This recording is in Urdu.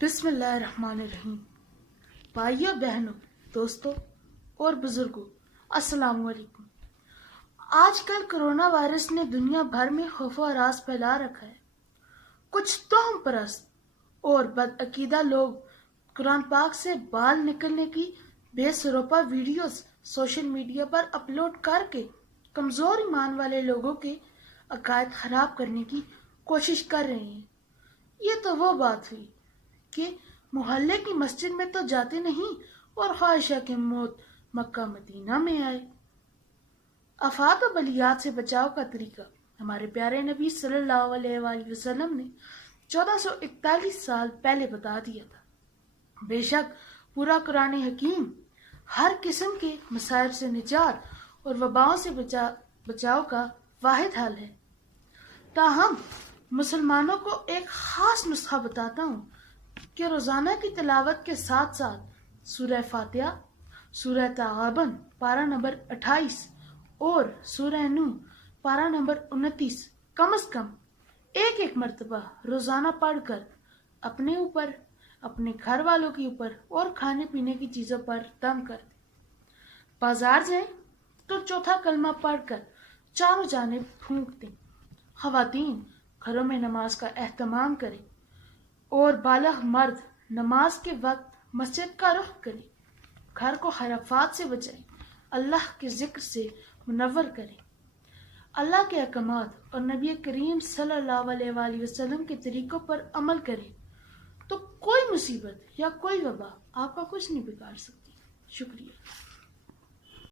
بسم اللہ الرحمن الرحیم۔ بھائیوں بہنوں دوستوں اور بزرگوں السلام علیکم۔ آج کل کرونا وائرس نے دنیا بھر میں خوف و ہراس پھیلا رکھا ہے۔ کچھ توہم پرست اور بدعقیدہ لوگ قرآن پاک سے بال نکلنے کی بے سروپا ویڈیوز سوشل میڈیا پر اپلوڈ کر کے کمزور ایمان والے لوگوں کے عقائد خراب کرنے کی کوشش کر رہے ہیں۔ یہ تو وہ بات ہوئی کہ محلے کی مسجد میں تو جاتے نہیں اور خواہشہ کے موت مکہ مدینہ میں آئے۔ آفات و بلیات سے بچاؤ کا طریقہ ہمارے پیارے نبی صلی اللہ علیہ وآلہ وسلم نے 1441 سال پہلے بتا دیا تھا۔ بے شک پورا قرآن حکیم ہر قسم کے مسائل سے نجات اور وباؤں سے بچاؤ کا واحد حل ہے۔ تاہم مسلمانوں کو ایک خاص نسخہ بتاتا ہوں کہ روزانہ کی تلاوت کے ساتھ ساتھ سورہ فاتحہ، سورہ تغابن پارہ نمبر 28 اور سورہ نوح پارہ نمبر 29 کم از کم ایک مرتبہ روزانہ پڑھ کر اپنے اوپر، اپنے گھر والوں کے اوپر اور کھانے پینے کی چیزوں پر دم کر دیں۔ بازار جائیں تو چوتھا کلمہ پڑھ کر چاروں جانب پھونک دیں۔ خواتین گھروں میں نماز کا اہتمام کریں اور بالغ مرد نماز کے وقت مسجد کا رخ کریں۔ گھر کو خرافات سے بچائیں، اللہ کے ذکر سے منور کریں، اللہ کے احکامات اور نبی کریم صلی اللہ علیہ وآلہ وسلم کے طریقوں پر عمل کریں تو کوئی مصیبت یا کوئی وبا آپ کا کچھ نہیں بگاڑ سکتی۔ شکریہ۔